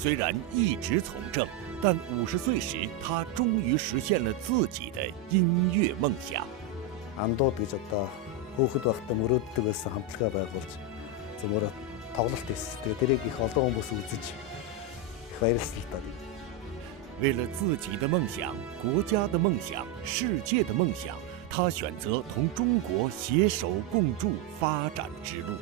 虽然一直从政，但50岁时，他终于实现了自己的音乐梦想。андууд гэж одоо хөөхд байхдаа мөрөөддөг байсан хамтлагаа байгуулж зөвхөн тоглолт хийсэн. Тэгээ тэрийг их олон хүмүүс үзэж их баярлсан л даа. 为了自己的梦想、国家的梦想、世界的梦想，他选择同中国携手共筑发展之路。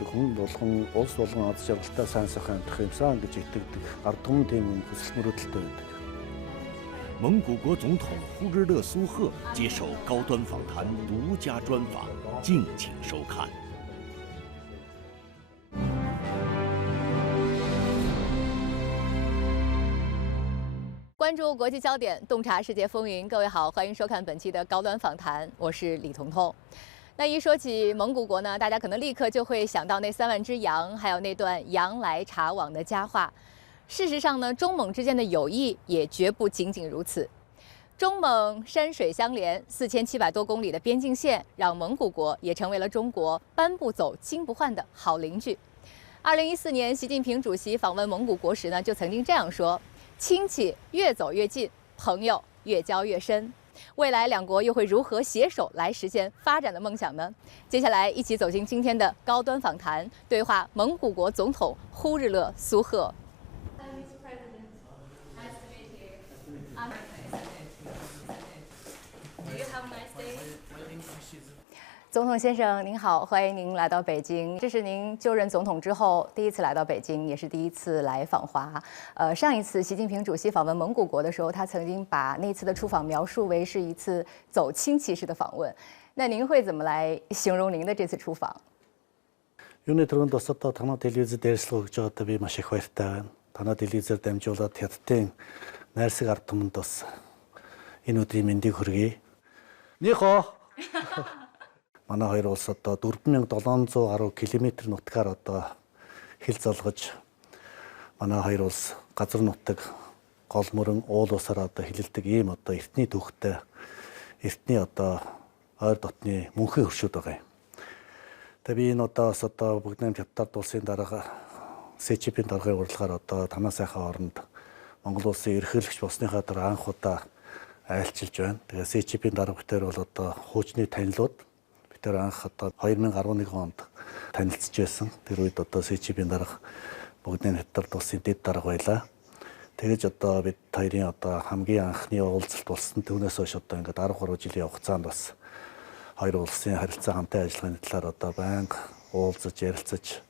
хүн болгон улс болгон аз жаргалтай сайн сайхан амьдрах юмсан гэж итгэдэг ард түмэн тийм хүсэл мөрөөдөлтэй байдаг. 蒙古国总统呼日勒苏赫接受高端访谈独家专访，敬请收看。 关注国际焦点，洞察世界风云。各位好，欢迎收看本期的高端访谈，我是李彤彤。那一说起蒙古国呢，大家可能立刻就会想到那3万只羊，还有那段羊来茶往的佳话。事实上呢，中蒙之间的友谊也绝不仅仅如此。中蒙山水相连，4700多公里的边境线，让蒙古国也成为了中国搬不走、金不换的好邻居。2014年，习近平主席访问蒙古国时呢，就曾经这样说。 亲戚越走越近，朋友越交越深。未来两国又会如何携手来实现发展的梦想呢？接下来一起走进今天的高端访谈，对话蒙古国总统呼日勒苏赫。总统先生您好，欢迎您来到北京。这是您就任总统之后第一次来到北京，也是第一次来访华。上一次习近平主席访问蒙古国的时候，他曾经把那次的出访描述为是一次走亲戚式的访问。那您会怎么来形容您的这次出访？ Юуны төрөнд бас одоо танай телевизээр дээрслэг өгч байгаадаа би маш их баяртай байна. Танай телевизээр дамжуулаад хятадын найрсаг ард түмэнд бас энэ өдрийн мэндийг хүргэе. Нихо. Манай хоёр улс одоо 4700 гаруй километр нутгаар одоо хил залгаж манай хоёр улс газар нутаг гол мөрөн уул усаар одоо хилэлдэг ийм одоо эртний төвхтэй эртний одоо ойр дотны мөнхийн хөршүүд байгаа юм. Тэгээ би энэ удаас одоо бүгд хятад улсын дарга СЧП-ийн даргын урилгаар одоо танаа сайхан оронд Монгол улсын ерөнхийлөгч болсныхаа дараа анх удаа айлчилж байна. Тэгээ СЧП-ийн дарга битэр бол одоо хуучны танилуд тэр анх одоо 2011 онд танилцж байсан. Тэр үед одоо СЧП-ийн дарга бүгдийн хятад улсын дэд дарга байлаа. Тэгэж одоо бид хоёрын одоо хамгийн анхны уулзалт болсон. Түүнээс хойш одоо ингээд 13 жилийн хугацаанд бас хоёр улсын харилцаа хамтын ажиллагааны талаар одоо байнга уулзаж ярилцаж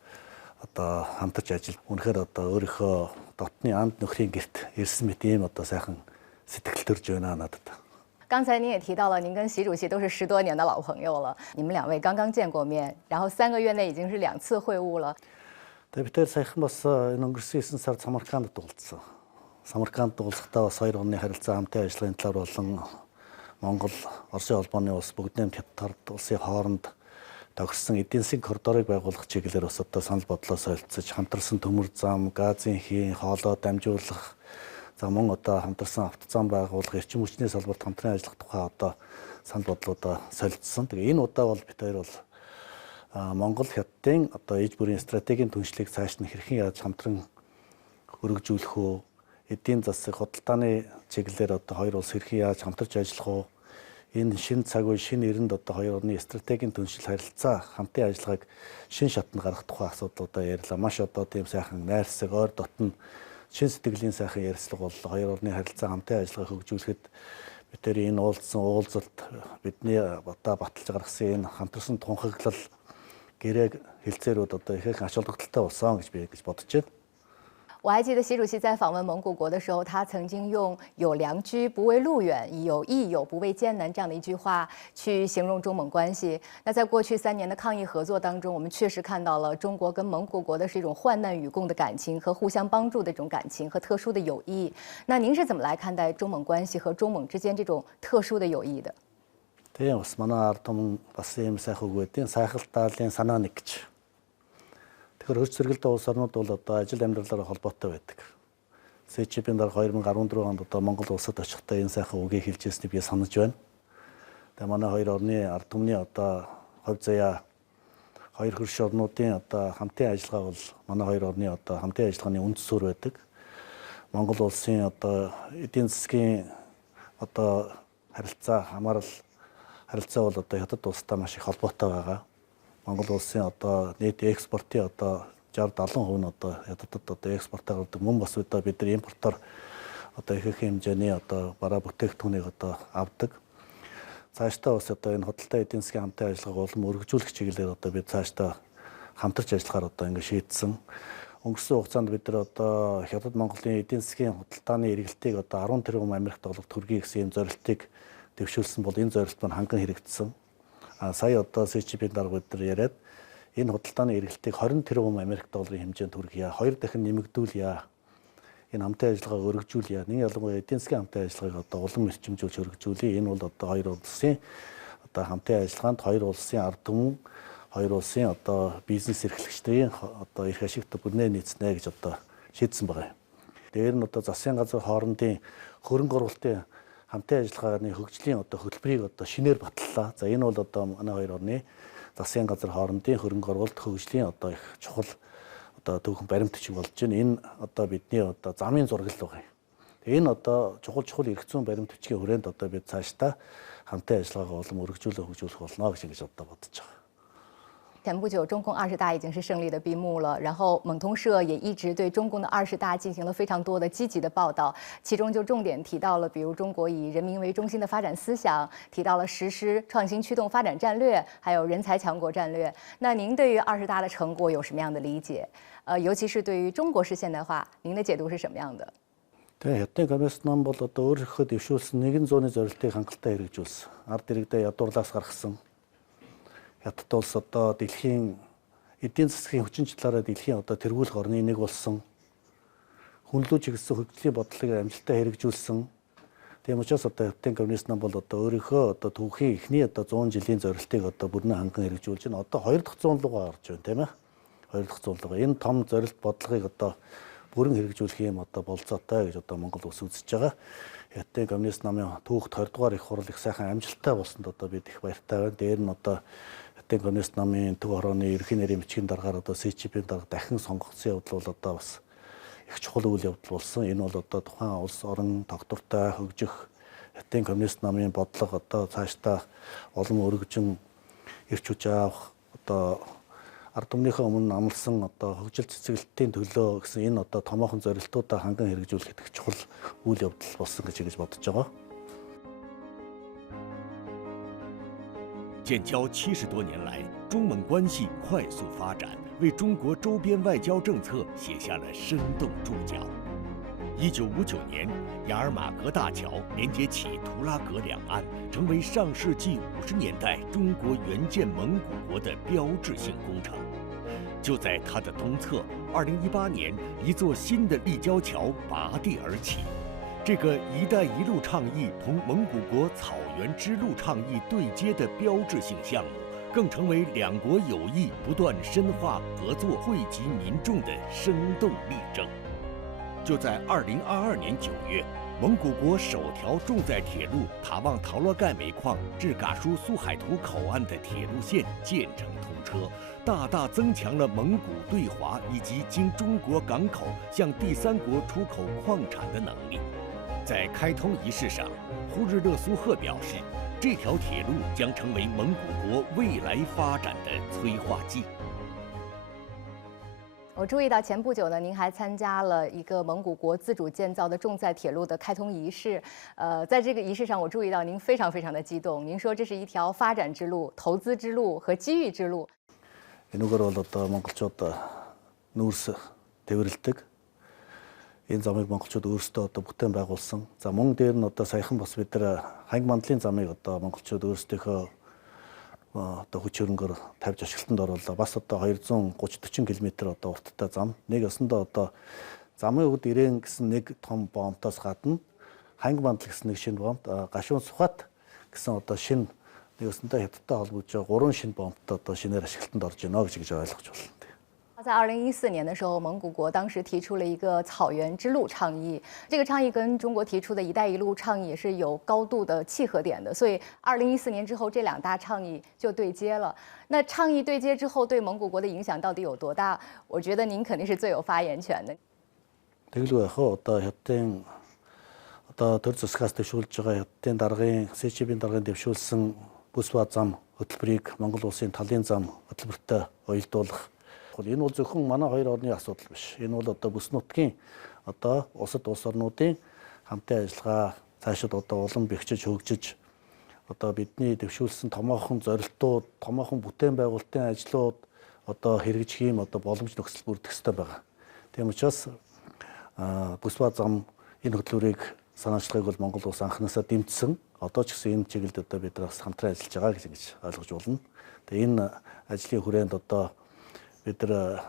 одоо хамтарч ажил. Үнэхээр одоо өөрийнхөө дотны анд нөхрийн гэрт ирсэн мэт ийм одоо сайхан сэтгэл төрж байна надад. 刚才您也提到了，您跟习主席都是10多年的老朋友了。你们两位刚刚见过面，然后3个月内已经是2次会晤了。 Тэгээ бид тэр саяхан бас энэ өнгөрсөн 9 сард Самаркандд уулзсан. Самаркандд уулзахдаа бас хоёр орны харилцаа хамтын ажиллагааны талаар болон Монгол, Оросын холбооны улс бүгднийм хятад улсын хооронд тохирсон эдийн засгийн коридорыг байгуулах чиглэлээр бас одоо санал бодлоо солилцож хамтарсан төмөр зам, газын хийн, хоолой дамжуулах за мөн одоо хамтарсан автозам байгуулах эрчим хүчний салбарт хамтран ажиллах тухай одоо санал бодлуудаа солилцсон. Тэгээ энэ удаа бол бид хоёр бол Монгол хятадын одоо ээж бүрийн стратегийн түншлийг цааш нь хэрхэн яаж хамтран өргөжүүлэх үү? Эдийн засаг худалдааны чиглэлээр одоо хоёр улс хэрхэн яаж хамтарч ажиллах уу? Энэ шинэ цаг үе, шинэ эринд одоо хоёр орны стратегийн түншил харилцаа хамтын ажиллагааг шинэ шатнд гаргах тухай асуудлуудаа ярьлаа. Маш одоо тийм сайхан найрсаг, ойр дотн шин сэтгэлийн сайхан ярилцлага бол хоёр орны харилцаа хамтын ажиллагааг хөгжүүлэхэд бид тэр энэ уулзалт бидний одоо баталж гаргасан энэ хамтарсан тунхаглал гэрээг хэлцээрүүд одоо их ач холбогдолтой болсон гэж би гэж бодож байна. 我还记得习主席在访问蒙古国的时候，他曾经用“有良居，不畏路远；有益友，不畏艰难”这样的一句话去形容中蒙关系。那在过去3年的抗疫合作当中，我们确实看到了中国跟蒙古国的是一种患难与共的感情和互相帮助的这种感情和特殊的友谊。那您是怎么来看待中蒙关系和中蒙之间这种特殊的友谊的？ Тийм бас манай ард түмэн бас ийм сайхан үгүүдийн сайхалдаалын санаа нэг гэж. Тэгэхээр хөрч зэрэгэлдээ улс орнууд бол одоо ажил амьдралаараа холбоотой байдаг. СЧП-ийн дарга 2014 онд одоо Монгол улсад очихдоо энэ сайхан үгийг хэлж ирснийг би санаж байна. Тэгээ манай хоёр орны ард түмний одоо хувь заяа хоёр хөрш орнуудын одоо хамтын ажиллагаа бол манай хоёр орны одоо хамтын ажиллагааны үнд суурь байдаг. Монгол улсын одоо эдийн засгийн одоо харилцаа харилцаа бол одоо хятад улстай маш их холбоотой байгаа. Монгол улсын одоо нийт экспортын одоо 60-70% нь одоо хятадд одоо экспортоор гардаг. Мөн бас одоо бид нар импортоор одоо их хэмжээний одоо бараа бүтээгдэхүүнийг одоо авдаг. Цаашдаа бас одоо энэ худалдаа эдийн засгийн хамтын ажиллагааг улам өргөжүүлэх чиглэлээр одоо бид цаашдаа хамтарч ажиллахаар одоо ингэ шийдсэн. Өнгөрсөн хугацаанд бид нар одоо Хятад Монголын эдийн засгийн худалдааны эргэлтийг одоо 10 тэрбум Америк доллар төргий гэсэн энэ зорилтыг дэвшүүлсэн бол энэ зорилт маань ханган хэрэгжсэн. Сая одоо СЧП-ийн дарга бид нар яриад энэ худалдааны эргэлтийг 20 тэрбум Америк долларын хэмжээнд хүргье. 2 дахин нэмэгдүүлье. Энэ хамтын ажиллагааг өргөжүүлье. Нэг ялангуяа эдийн засгийн хамтын ажиллагааг одоо улам эрчимжүүлж өргөжүүлье. Энэ бол одоо хоёр улсын одоо хамтын ажиллагаанд хоёр улсын ард түмэн, хоёр улсын одоо бизнес эрхлэгчдийн одоо эрх ашигт бүрнээ нийцнэ гэж одоо шийдсэн байгаа юм. Дээр нь одоо засгийн газар хоорондын хөрөнгө оруулалтын хамтын ажиллагааны хөгжлийн одоо хөтөлбөрийг одоо шинээр батллаа. За энэ бол одоо манай хоёр орны засгийн газар хоорондын хөрөнгө оруулалт хөгжлийн одоо их чухал одоо түүхэн баримт бичиг болж байна. Энэ одоо бидний одоо замын зургал байгаа юм. Энэ одоо чухал эрх зүйн баримт бичгийн хүрээнд одоо бид цаашдаа хамтын ажиллагаагаа улам өргөжүүлэх хөгжүүлэх болно гэж одоо бодож байгаа. 前不久，中共20大已经是胜利的闭幕了。然后，蒙通社也一直对中共的20大进行了非常多的积极的报道，其中就重点提到了，比如中国以人民为中心的发展思想，提到了实施创新驱动发展战略，还有人才强国战略。那您对于20大的成果有什么样的理解？尤其是对于中国式现代化，您的解读是什么样的？ Хятадын коммунист нам бол одоо өөрийнхөө дэвшүүлсэн нэгэн зууны зорилтыг хангалттай хэрэгжүүлсэн. Ард иргэдээ ядуурлаас гаргасан. Хятад улс одоо дэлхийн эдийн засгийн хүчин чалаараа дэлхийн одоо тэргүүлэх орны нэг болсон. Хүнлүү чиглэсэн хөгжлийн бодлогыг амжилттай хэрэгжүүлсэн. Тийм учраас одоо Хятадын коммунист нам бол одоо өөрийнхөө одоо түүхийн эхний одоо 100 жилийн зорилтыг одоо бүрэн ханган хэрэгжүүлж байна. Одоо 2 дахь 100 руугаа орж байна, тийм ээ. 2 дахь 100 руугаа. Энэ том зорилт бодлогыг одоо бүрэн хэрэгжүүлэх юм одоо болцоотой гэж одоо Монгол улс үзэж байгаа. Хятадын коммунист намын түүхт 20 дугаар их хурал их сайхан амжилттай болсонд одоо бид их баяртай байна. Дээр нь одоо Хятадын коммунист намын төв хорооны ерөнхий нарийн бичгийн дараагаар одоо СЧП-ийн дарга дахин сонгогдсон явдал бол одоо бас их чухал үйл явдал болсон. Энэ бол одоо тухайн улс орон тогтвортой хөгжих Хятадын коммунист намын бодлого одоо цаашдаа улам өргөжин ирч хүч авах одоо ард түмнийхээ өмнө амлсан одоо хөгжил цэцгэлтийн төлөө гэсэн энэ одоо томоохон зорилтуудаа ханган хэрэгжүүлэх их чухал үйл явдал болсон гэж бодож байгаа. 建交70多年来，中蒙关系快速发展，为中国周边外交政策写下了生动注脚。1959年，雅尔马格大桥连接起图拉格两岸，成为上世纪50年代中国援建蒙古国的标志性工程。就在它的东侧，2018年，一座新的立交桥拔地而起。这个“一带一路”倡议同蒙古国草原之路倡议对接的标志性项目，更成为两国友谊不断深化合作、惠及民众的生动例证。就在2022年9月，蒙古国首条重载铁路塔旺陶洛盖煤矿至噶舒苏海图口岸的铁路线建成通车，大大增强了蒙古对华以及经中国港口向第三国出口矿产的能力。在开通仪式上，呼日勒苏赫表示，这条铁路将成为蒙古国未来发展的催化剂。 我注意到前不久呢，您还参加了一个蒙古国自主建造的重载铁路的开通仪式。在这个仪式上，我注意到您非常的激动。您说这是一条发展之路、投资之路和机遇之路。 Энэгээр бол одоо монголчууд нүүрс тээвэрлэдэг. Энэ замыг монголчууд өөрсдөө одоо бүтээн байгуулсан. За мөн дээр нь одоо саяхан бас бид нар ханги мандлын замыг одоо монголчууд өөрсдийнхөө одоо хүч хөрөнгөөр тавьж ашиглалтанд оруулаа. Бас одоо 230-40 км одоо урттай зам. Нэг өсөндөө одоо замын өвд ирээн гэсэн нэг том бомтоос гадна ханги мандал гэсэн нэг шинэ бомт, гашуун сухат гэсэн одоо шинэ нэг өсөндөө хятадтай холбож байгаа 3 шинэ бомттой одоо шинээр ашиглалтанд орж байна гэж ойлгож байна. 在2014年的时候，蒙古国当时提出了一个草原之路倡议，这个倡议跟中国提出的一带一路倡议也是有高度的契合点的，所以2014年之后，这两大倡议就对接了。那倡议对接之后，对蒙古国的影响到底有多大？我觉得您肯定是最有发言权的。Тэгэлгүй яах вэ? Одоо хятадын одоо төр засгаас дэвшүүлж байгаа хятадын даргын СЧБ-ийн даргын дэвшүүлсэн бүс ба зам хөтөлбөрийг Монгол улсын талын зам хөтөлбөртэй уялдуулах. Энэ бол зөвхөн манай хоёр орны асуудал биш. Энэ бол одоо бүс нутгийн одоо улсад улс орнуудын хамтын ажиллагаа цаашид одоо улам бэхжиж хөгжиж одоо бидний дэвшүүлсэн томоохон зорилтууд, томоохон бүтээн байгуулалтын ажлууд одоо хэрэгжих юм одоо боломж нөхцөл бүрдэх ёстой байгаа. Тийм учраас бүс ба зам энэ хөтөлбөрийг санаачлагыг бол Монгол улс анхнаасаа дэмжсэн. Одоо ч гэсэн энэ чиглэлд одоо бид нар бас хамтран ажиллаж байгаа гэж ойлгож болно. Тэгээ энэ ажлын хүрээнд одоо бид нар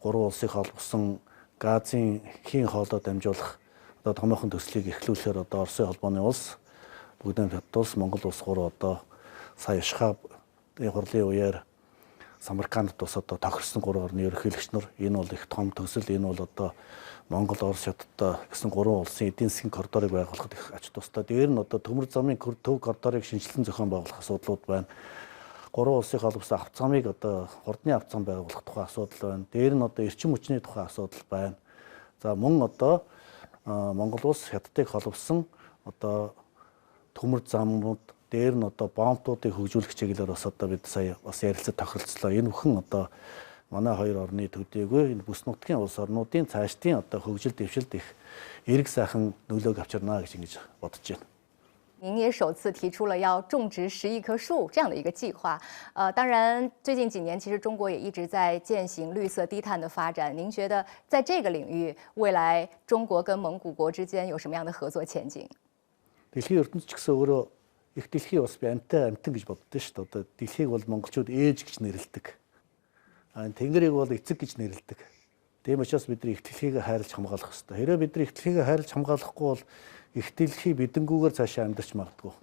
гурван улсыг холбосон газын хийн хоолой дамжуулах одоо томоохон төслийг эхлүүлэхээр одоо Оросын холбооны улс, Бүгдийн Хятад улс, Монгол улс гурав одоо сая Ишхаб хурлын үеэр Самаркандд бас одоо тохирсон гурван орны ерөнхийлөгч нар энэ бол их том төсөл. Энэ бол одоо Монгол, Орос, Хятадтай гэсэн гурван улсын эдийн засгийн коридорыг байгуулахад их ач тустай. Дээр нь одоо төмөр замын төв коридорыг шинжилэн зохион байгуулах асуудлууд байна. Гурван улсыг холбосон авцамыг одоо хурдны авцам байгуулах тухай асуудал байна. Дээр нь одоо эрчим хүчний тухай асуудал байна. За мөн одоо Монгол улс Хятадыг холбосон одоо төмөр замууд дээр нь одоо бомбуудыг хөгжүүлэх чиглэлээр бас одоо бид сая бас ярилцаж тохиролцлоо. Энэ бүхэн одоо манай хоёр орны төдийгүй энэ бүс нутгийн улс орнуудын цаашдын одоо хөгжил дэвшилд их эрг сайхан нөлөөг авчирна гэж ингэж бодож байна. 您也首次提出了要种植10亿棵树这样的一个计划，当然最近几年其实中国也一直在践行绿色低碳的发展。您觉得在这个领域，未来中国跟蒙古国之间有什么样的合作前景？ Дэлхийн ертөнц ч гэсэн өөрөө их дэлхий бас би амтан гэж боддоо шүү дээ. Одоо дэлхийг бол монголчууд ээж гэж нэрлэдэг. Тэнгэрийг бол эцэг гэж нэрлэдэг. Тийм учраас бид их дэлхийг хайрлаж хамгаалах хэрэгтэй. Хэрвээ бид их дэлхийг хайрлаж хамгаалахгүй бол их дэлхий бидэнгүүгээр цаашаа амьдарч магадгүй.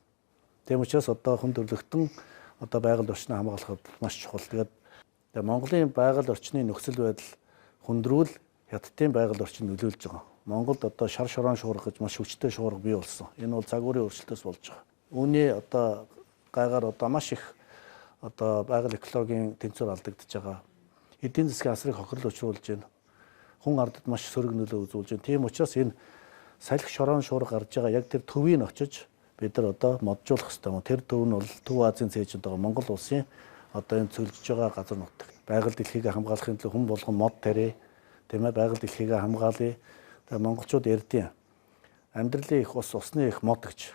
Тийм учраас одоо хүн төрөлхтөн одоо байгаль орчныг хамгаалахад маш чухал. Тэгээд Монголын байгаль орчны нөхцөл байдал хүндрүүл Хятадын байгаль орчин нөлөөлж байгаа. Монголд одоо шар шорон шуурга гэж маш хүчтэй шуурга бий болсон. Энэ бол загварын өөрчлөлтөөс болж байгаа. Үүний одоо гайгаар одоо маш их одоо байгаль экологийн тэнцвэр алдагдж байгаа. Эдийн засгийн асрыг хохирол учруулж байна. Хүн ардад маш сөрөг нөлөө үзүүлж байна. Тийм учраас энэ салхи шорон шуурга гарч байгаа яг тэр төвийг очиж бид нар одоо моджуулах хэрэгтэй юм. Тэр төв нь бол Төв Азийн цээжинд байгаа Монгол улсын одоо энэ цөлж байгаа газар нутаг. Байгаль дэлхийг хамгаалахын төлөө хүн болгон мод тарья. Тийм ээ, байгаль дэлхийг хамгаалъя. Тэгээ монголчууд ярьдیں۔ Амьдралын их ус, усны их мод гэж.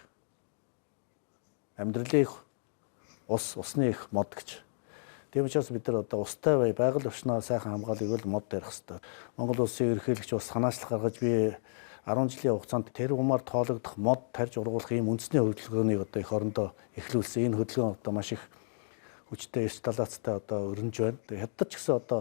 Амьдралын их ус, усны их мод гэж. Тийм учраас бид нар одоо устай бай, байгаль орчноо сайхан хамгаалыг бол мод тарих хэрэгтэй. Монгол улсын ерөнхийлөгч бас санаачлах гаргаж би 10 жилийн хугацаанд тэр умаар тоологдох мод тарьж ургуулах ийм үндэсний хөдөлгөөнийг одоо их орондоо эхлүүлсэн. Энэ хөдөлгөөн одоо маш их хүчтэй эрс талаацтай одоо өрнөж байна. Тэгээ хятад ч гэсэн одоо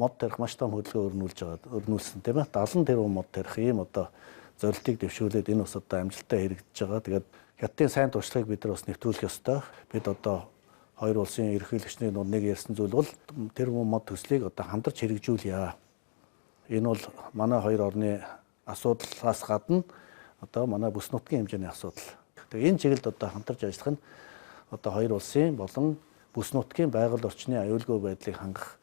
мод тарих маш том хөдөлгөөн өрнүүлсэн тийм ээ. 70 тэрбум мод тарих ийм одоо зорилтыг дэвшүүлээд энэ бас одоо амжилттай хэрэгжиж байгаа. Тэгээд хятадын сайн туршлагыг бид нар бас нэвтрүүлэх ёстой. Бид одоо хоёр улсын ерөнхийлөгчний нэг ярьсан зүйл бол тэрбум мод төслийг одоо хамтарч хэрэгжүүлье. Энэ бол манай хоёр орны асуудлаас гадна одоо манай бүс нутгийн хэмжээний асуудал. Тэгээ энэ чиглэлд одоо хамтарч ажиллах нь одоо хоёр улсын болон бүс нутгийн байгаль орчны аюулгүй байдлыг хангах,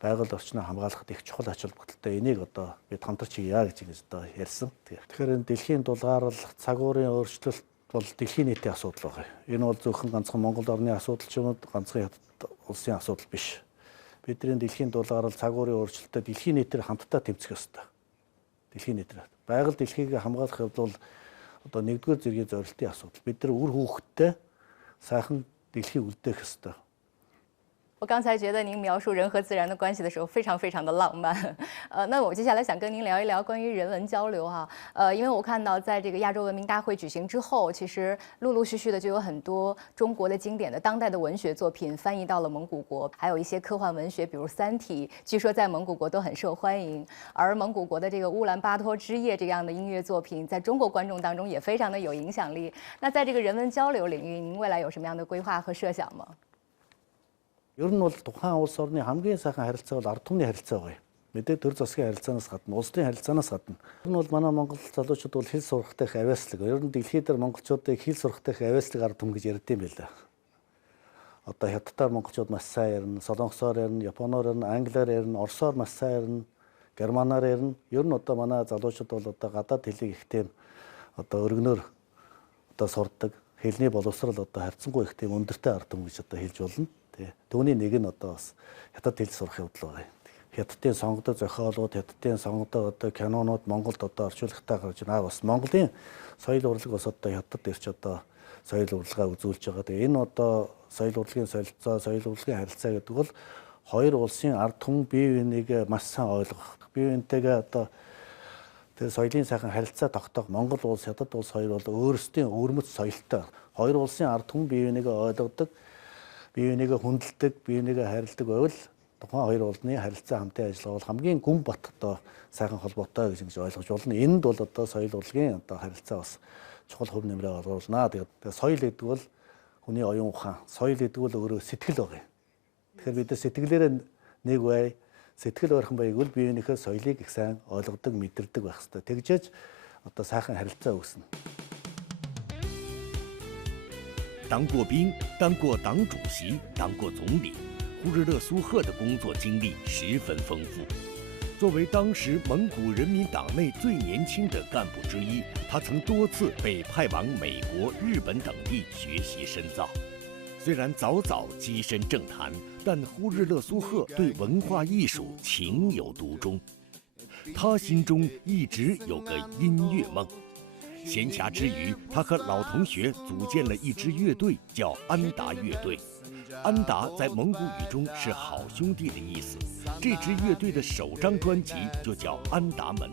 байгаль орчноо хамгаалахад их чухал ач холбогдолтой. Энийг одоо бид хамтарч хийя гэж одоо ярьсан. Тэгэхээр энэ дэлхийн дулгаарл, цагуурын өөрчлөлт бол дэлхийн нийтийн асуудал байна. Энэ бол зөвхөн ганцхан Монгол орны асуудал ч юм уу, ганцхан Хятад улсын асуудал биш. Бидний дэлхийн дулгаарл, цагуурын өөрчлөлтөд дэлхийн нийтээр хамтдаа тэмцэх ёстой. Дэлхийн нийтээр. Байгаль дэлхийг хамгаалах хувьд бол одоо нэгдүгээр зэргийн зорилтын асуудал. Бид нар үр хүүхэдтэй сайхан дэлхийг үлдээх ёстой. 我刚才觉得您描述人和自然的关系的时候非常非常的浪漫，那我接下来想跟您聊一聊关于人文交流哈，因为我看到在这个亚洲文明大会举行之后，其实陆陆续续的就有很多中国的经典的当代的文学作品翻译到了蒙古国，还有一些科幻文学，比如《三体》，据说在蒙古国都很受欢迎，而蒙古国的这个《乌兰巴托之夜》这样的音乐作品，在中国观众当中也非常的有影响力。那在这个人文交流领域，您未来有什么样的规划和设想吗？ Ер нь бол тухайн улс орны хамгийн сайхан харилцаа бол ард түмний харилцаа гоё. Мэдээ төр засгийн харилцаанаас гадна, улсын харилцаанаас гадна. Энэ бол манай монгол залуучууд бол хэл сурахтай их авиаслаг. Ер нь дэлхийд монголчуудыг хэл сурахтай их авиаслаг ард түм гэж ярьд юм байлаа. Одоо хятадаар монголчууд маш сайн ярина, солонгосоор ярина, японоор ярина, англиар ярина, орсоор маш сайн ярина, германаар ярина. Ер нь одоо манай залуучууд бол одоо гадаад хэлийг их тийм одоо өргөнөөр одоо сурдаг. Хэлний боловсрал одоо харьцангуй их тийм өндөртэй ард түмэн гэж одоо хэлж болно. Тий. Түүний нэг нь одоо бас хятад хэл сурах явдал байна. Хятадын сонгодог зохиолууд, хятадын сонгодог одоо кинонууд Монголд одоо орчуулгатай гарч байна. Бас Монголын соёл урлаг бас одоо хятад ирч одоо соёл урлагаа үзүүлж байгаа. Тэгээ энэ одоо соёл урлагийн солилцоо, соёл урлагийн харилцаа гэдэг бол хоёр улсын ард түмэн бие биенийг маш сайн ойлгох. Бие биентэйгээ одоо тэр соёлын сайхан харилцаа тогтоох Монгол улс, Хятад улс хоёр бол өөрсдийн өвөрмөц соёлтой. Хоёр улсын ард түмэн бие биенийг ойлгодог, бие биенийг хүндэлдэг, бие биенийг харилдаг байвал тухайн хоёр улсны харилцаа хамтын ажиллагаа бол хамгийн гүн бат одоо сайхан холбоотой гэж ойлгож болно. Энд бол одоо соёл урлагийн одоо харилцаа бас чухал хөв нэмрээ оруулнаа. Тэгээд соёл гэдэг бол хүний оюун ухаан, соёл гэдэг бол өөрөө сэтгэл байгаа юм. Тэгэхээр бид нар сэтгэлээрээ нэг бай, сэтгэл ойрхон байвал бие биенийхээ соёлыг их сайн ойлгодог, мэдэрдэг байх хэрэгтэй. Тэгжээж одоо сайхан харилцаа үүснэ. 当过兵，当过党主席，当过总理，呼日勒苏赫的工作经历十分丰富。作为当时蒙古人民党内最年轻的干部之一，他曾多次被派往美国、日本等地学习深造。虽然早早跻身政坛，但呼日勒苏赫对文化艺术情有独钟。他心中一直有个音乐梦。闲暇之余，他和老同学组建了一支乐队，叫安达乐队。安达在蒙古语中是好兄弟的意思。这支乐队的首张专辑就叫《安达门》。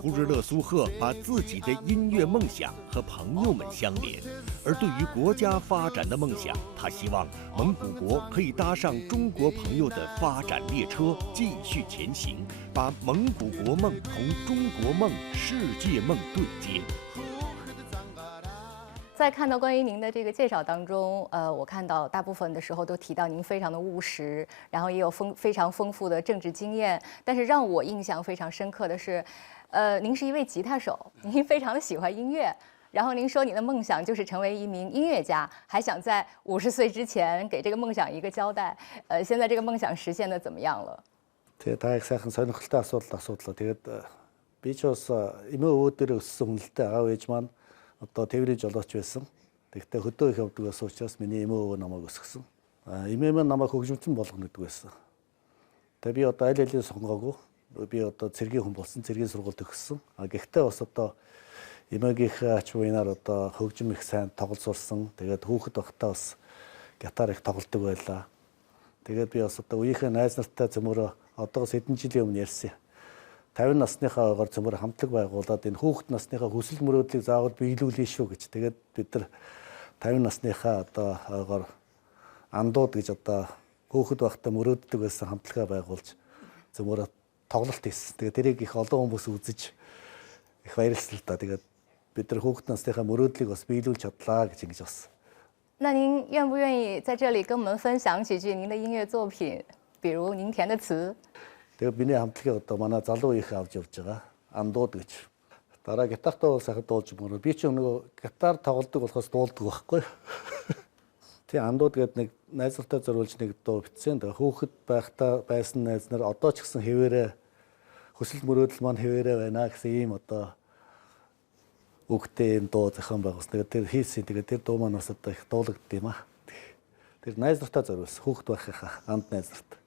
呼日勒苏赫把自己的音乐梦想和朋友们相连，而对于国家发展的梦想，他希望蒙古国可以搭上中国朋友的发展列车，继续前行，把蒙古国梦同中国梦、世界梦对接。在看到关于您的这个介绍当中，我看到大部分的时候都提到您非常的务实，然后也有非常丰富的政治经验。但是让我印象非常深刻的是，您是一位吉他手，您非常的喜欢音乐。然后您说你的梦想就是成为一名音乐家，还想在50岁之前给这个梦想一个交代。现在这个梦想实现的怎么样了？ Тэгээ та их сайхан сонирхолтой асуудал. Тэгээд би ч бас эмээ өвөө дээр өссөн хүн л дээ. Аав ээж маань одоо тээврийн жолооч байсан. Тэгтээ хөдөө их явдаг байсан учраас миний эмээ өвөө намайг өсгсөн. Эмээ маань намайг хөгжимчин болгоно гэдэг байсан. Тэгээ би одоо аль алийг сонгоогүй. Би одоо цэргийн хүн болсон, цэргийн сургууль төгссөн. Гэхдээ бас одоо эмээгийнхээ ач буйнаар одоо хөгжим их сайн тоглож сурсан. Тэгээд хүүхэд байхдаа бас гитар их тоглодог байлаа. Тэгээд би бас одоо үеийнхээ найз нартай зөмөрөө одоогоос хэдэн жилийн өмнө ярьсан. 50 насныхаа ойгоор зөмөр хамтлаг байгуулад энэ хүүхэд насныхаа хүсэл мөрөөдлийг заавал биелүүлнэ шүү гэж. Тэгээд бид нар 50 насныхаа одоо ойгоор андууд гэж одоо хүүхэд байхдаа мөрөөддөг байсан хамтлагаа байгуулж зөмөр тоглолт хийсэн. Тэгээд тэрийг их олон хүмүүс үзэж их баярлсан л да. Тэгээд бид нар хүүхэд насныхаа мөрөөдлийг бас биелүүлж чадлаа гэж ингэж бас. 那您愿不愿意在这里跟我们分享几句您的音乐作品，比如您填的词？ Тэгээ миний хамтлагийг одоо манай залуу их авч явж байгаа. Андууд гэж. Дараа гитартаа бол сайхан дуулж мөрөө. Би ч нөгөө гитар тоглодог болохоос дуулдаг байхгүй. Тэгээ андууд гээд нэг найзлалтай зориулж нэг дуу бичсэн. Тэгээ хүүхэд байхдаа байсан найз нар одоо ч гэсэн хэвээрээ хүсэл мөрөөдөл маань хэвээрээ байна гэсэн ийм одоо үгтэй юм дуу зохион байгуулсан. Тэгээ тэр хийсэн. Тэгээ тэр дуу маань бас одоо их дуулагдсан юм аа. Тэр найз нартай зориулсан. Хүүхэд байхынхаа анд найз нартай.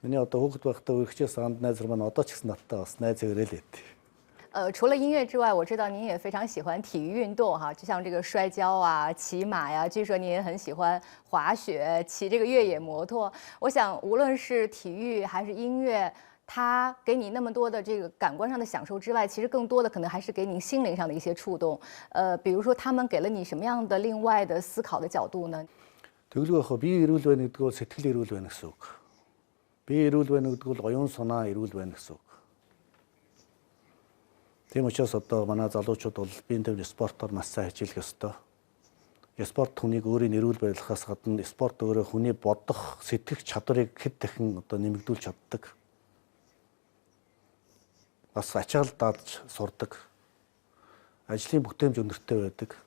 Миний одоо хүүхэд байхдаа үргэлжлээс анд найз маань одоо ч гэсэн надтай бас найз хэвээрээ л байт. 除了音乐之外，我知道您也非常喜欢体育运动哈，就像这个摔跤啊、骑马呀，据说您也很喜欢滑雪、骑这个越野摩托。我想，无论是体育还是音乐，它给你那么多的这个感官上的享受之外，其实更多的可能还是给您心灵上的一些触动。比如说，他们给了你什么样的另外的思考的角度呢？ Тэглгүй яг би эрүүл байна гэдэг нь сэтгэл эрүүл байна гэсэн үг. Би эрүүл байна гэдэг нь оюун санаа эрүүл байна гэсэн үг. Тийм учраас одоо манай залуучууд бол биеийн төвний спортоор маш сайн хичээлэх ёстой. Спорт хүнийг өөрийн эрүүл байлгахаас гадна спорт өөрөө хүний бодох, сэтгэх чадварыг хэд дахин одоо нэмэгдүүлж чаддаг. Бас ачаал даадж сурдаг. Ажлын бүтээмж өндөртэй байдаг.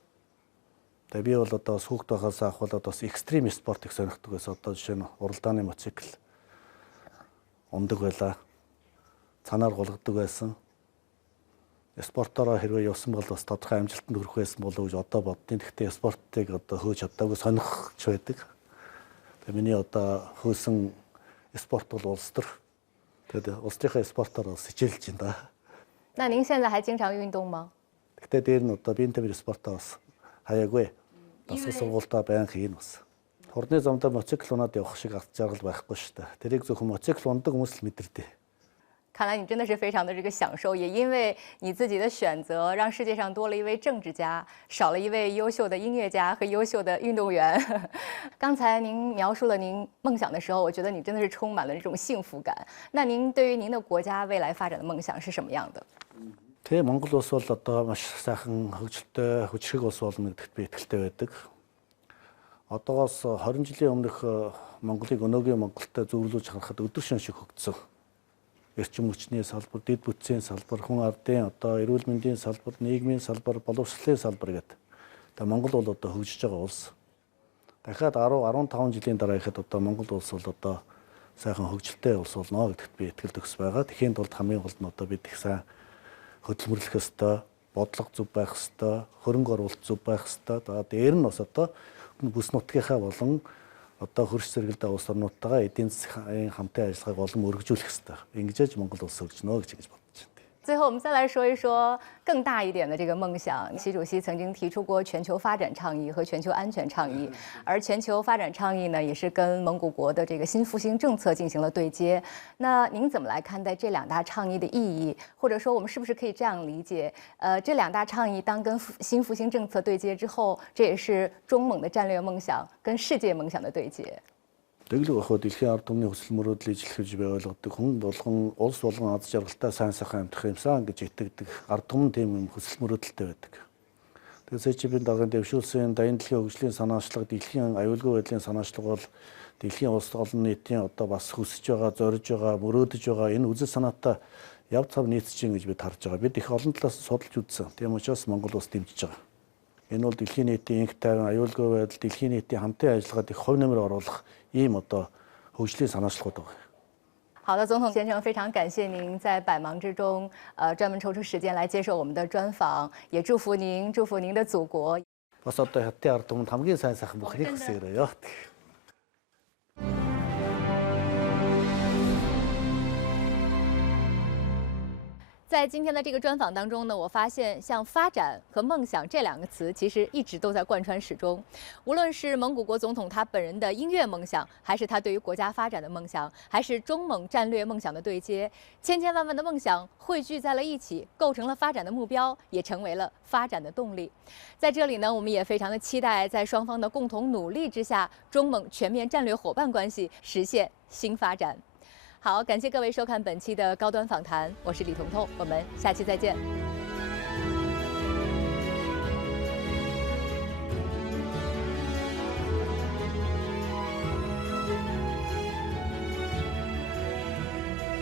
Тэгээ би бол одоо хүүхэд байхаас ахвалаад бас экстрим спортыг сонирхдаг байсан. Одоо жишээ нь уралдааны мотоцикл ундаг байлаа. цанаар голгодог байсан. Спортороо хэрвээ явсан бол бас тодорхой амжилтанд хүрэх байсан болов уу гэж одоо боддیں۔ Гэхдээ спортыг одоо хөөж чадаагүй сонирхч байдаг. Тэгээ миний одоо хөөсөн спорт бол улс төр. Тэгээд улс төрийн спортоор бас хичээлж байна да. 那您现在还经常运动吗？ Гэхдээ дээр нь одоо биеийн тамирын спортоо бас хаяагүй. Бас сургуультаа байнга хийн бас. Хурдны замдаа мотоцикл унаад явах шиг ард жаргал байхгүй шүү дээ. Тэрийг зөвхөн мотоцикл ундаг хүмүүс л мэдэрдэг. 看来你真的是非常的这个享受，也因为你自己的选择，让世界上多了一位政治家，少了一位优秀的音乐家和优秀的运动员。刚才您描述了您梦想的时候，我觉得你真的是充满了这种幸福感。那您对于您的国家未来发展的梦想是什么样的？ Тэгээ Монгол улс бол одоо маш сайхан хөгжилтэй хүчрэг улс болно гэдэгт би итгэлтэй байдаг. Одоогоос 20 жилийн өмнөх Монголыг өнөөгийн Монголтой зөвлөж харахад өдөр шөнө шиг хөгжсөн. Эрчим хүчний салбар, дэд бүтцийн салбар, хүн ардын одоо эрүүл мэндийн салбар, нийгмийн салбар, боловсролын салбар гэдэг. Тэгээ Монгол бол одоо хөгжиж байгаа улс. Дахиад 10-15 жилийн дараа ихэд одоо Монгол улс бол одоо сайхан хөгжилтэй улс болно гэдэгт би итгэл төгс байгаа. Тэхийн тулд хамгийн гол нь одоо бид их сайн хөдөлмөрлөх ёстой, бодлого зөв байх ёстой, хөрөнгө оруулалт зөв байх ёстой. Тэгээд дээр нь бас одоо бүс нутгийнхаа болон одоо хөрш зэрэгэлдээ улс орнуудтайгаа эдийн засгийн хамтын ажиллагааг олон өргөжүүлэх ёстой. Ингэж Монгол улс хөгжнө гэж бодож байна. 最后，我们再来说一说更大一点的这个梦想。习主席曾经提出过全球发展倡议和全球安全倡议，而全球发展倡议呢，也是跟蒙古国的这个新复兴政策进行了对接。那您怎么来看待这两大倡议的意义？或者说，我们是不是可以这样理解？这两大倡议当跟新复兴政策对接之后，这也是中蒙的战略梦想跟世界梦想的对接。 Тэглэг бахад дэлхийн ард түмний хүсэл мөрөөдлийг ижлэхж би ойлгодог. Хүн болгон улс болгон аз жаргалтай сайн сайхан амьдрах юмсан гэж итгэдэг. Ард түмэн тийм юм хүсэл мөрөөдөлтэй байдаг. Тэгээд СЧП-ийн даргын дэвшүүлсэн дайны дэлхийн хөгжлийн санаачлага, дэлхийн аюулгүй байдлын санаачлага бол дэлхийн улс олон нийтийн одоо бас хүсэж байгаа, зорж байгаа, мөрөөдөж байгаа энэ үзэл санаатай яв цав нийцэж гин гэж бид харж байгаа. Бид их олон талаас судалж үзсэн. Тийм учраас Монгол улс дэмжиж байгаа. Энэ бол дэлхийн нийтийн инх тайван, аюулгүй байдал, дэлхийн нийтийн хамтын ажиллагаад их хувь нэмэр оруулах ийм одоо хөгжлийн санаачлагууд байгаа. 好的，总统先生，非常感谢您在百忙之中，专门抽出时间来接受我们的专访，也祝福您，祝福您的祖国。 Бас одоо хятадын ард түмэнд хамгийн сайн сайхан бүхнийг хүсээрээ. 在今天的这个专访当中呢，我发现像发展和梦想这两个词，其实一直都在贯穿始终。无论是蒙古国总统他本人的音乐梦想，还是他对于国家发展的梦想，还是中蒙战略梦想的对接，千千万万的梦想汇聚在了一起，构成了发展的目标，也成为了发展的动力。在这里呢，我们也非常的期待，在双方的共同努力之下，中蒙全面战略伙伴关系实现新发展。 好，感谢各位收看本期的高端访谈，我是李彤彤，我们下期再见。